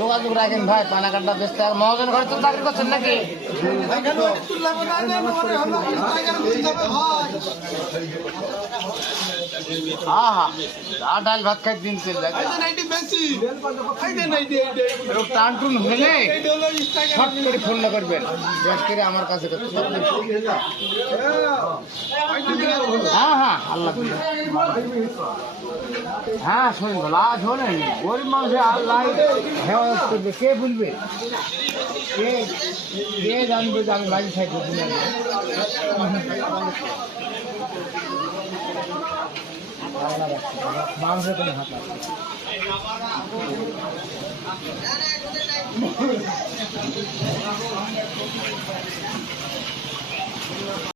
যোগাযোগ রাখেন ভাই, পানা কাটা বেচতে। আর মহাজন ঘরে তো চাকরি করছেন নাকি? হ্যাঁ হ্যাঁ, আর ডাল ভাত খাই দিন চলে যায়। টান টুন হলে শর্ট করে ফোন না করবেন, ব্যাস করে আমার কাছে করতে। হ্যাঁ হ্যাঁ, আল্লাহ হ্যাঁ শোনেন ভালো। শোনেন, গরিব মানুষের আল্লাহ হেফাজত করবে, কে বলবে? কে জানবে যে আমি বাড়ি থাকবো? মানুষের কোনো হাত আছে।